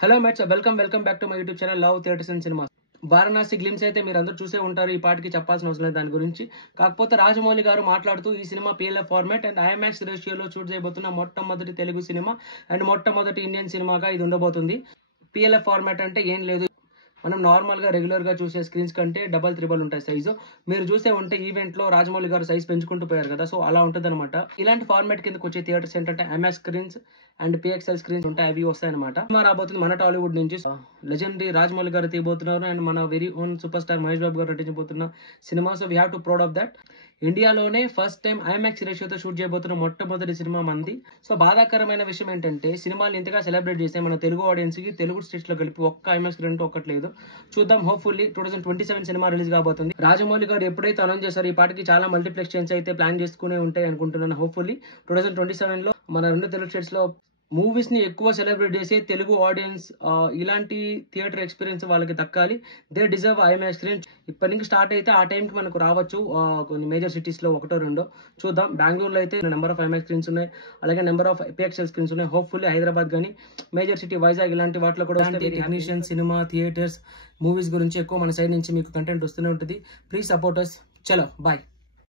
Hello mates, welcome back to my YouTube channel love theatres and cinema. Varanasi glimpse అయితే మీరు అందరూ చూసే ఉంటారు. ఈ పాటికి చెప్పాల్సిన అవసరం లేదు దాని గురించి. కాకపోతే రాజమౌళి గారు మాట్లాడుతూ ఈ cinema PLF format and IMAX రేషియోలో షూట్ చేయబోతున్న మొట్టమొదటి తెలుగు సినిమా అండ్ మొట్టమొదటి ఇండియన్ సినిమాగా ఇది ఉండబోతుంది. PLF ఫార్మాట్ అంటే ఏం లేదు, మనం నార్మల్ గా రెగ్యులర్ గా చూసే స్క్రీన్స్ కంటే డబల్ త్రిబుల్ ఉంటాయి సైజు. మీరు చూసే ఉంటే ఈవెంట్ లో రాజమౌళి గారు సైజ్ పెంచుకుంటూ పోయారు కదా, సో అలా ఉంటుంది అనమాట. ఇలాంటి ఫార్మాట్ కిందకి వచ్చే థియేటర్స్ ఏంటంటే IMAX screens and PXL screens ఉంటాయి, అవి వస్తాయి అనమాట. సినిమా రాబోతుంది మన టాలీవుడ్ నుంచి. లెజెండరీ రాజమౌళి గారు తీయబోతున్నారు అండ్ మన very own super star Mahesh Babu గారు నటించబోతున్న సినిమా. So we have to proud of that. ఇండియాలోనే ఫస్ట్ టైం IMAX రేషియోతో షూట్ చేయబోతున్న మొట్టమొదటి సినిమా మంది. సో బాధాకరమైన విషయం ఏంటంటే సినిమాని ఇంతగా సెలబ్రేట్ చేసే మన తెలుగు ఆడియన్స్ కి తెలుగు స్టేట్స్ లో కలిపి ఒక్క IMAX స్క్రీన్ ఒక్కట్లేదు. చూద్దాం, హోప్ఫుల్లీ 2027 సినిమా రిలీజ్ కాబోతుంది. రాజమౌళి గారు ఎప్పుడైతే అనౌన్స్ చేశారో ఈ పాటికి చాలా మల్టీప్లెక్స్ చైన్స్ అయితే ప్లాన్ చేసుకునే ఉంటాయి అనుకుంటున్నాను. హోప్ఫుల్లీ 2027 లో మన రెండు తెలుగు స్టేట్స్ లో మూవీస్ ని ఎక్కువ సెలబ్రేట్ చేసే తెలుగు ఆడియన్స్ ఇలాంటి థియేటర్ ఎక్స్పీరియన్స్ వాళ్ళకి దక్కాలి. They deserve IMAX screen. ఇప్పటి నుంచి స్టార్ట్ అయితే ఆ టైంకి మనకు రావచ్చు కొన్ని మేజర్ సిటీస్ లో ఒకటో రెండో. చూద్దాం, బెంగళూరులో అయితే నెంబర్ ఆఫ్ IMAX స్క్రీన్స్ ఉన్నాయి, అలాగే నెంబర్ ఆఫ్ PXL స్క్రీన్స్ ఉన్నాయి. హోప్ఫుల్లీ హైదరాబాద్ కానీ మేజర్ సిటీ వైజాగ్ ఇలాంటి వాటిలో కూడా టెక్నీషియన్ సినిమా థియేటర్స్ మూవీస్ గురించి ఎక్కువ మన సైడ్ నుంచి మీకు కంటెంట్ వస్తూనే ఉంటుంది. Please support us. చలో బాయ్.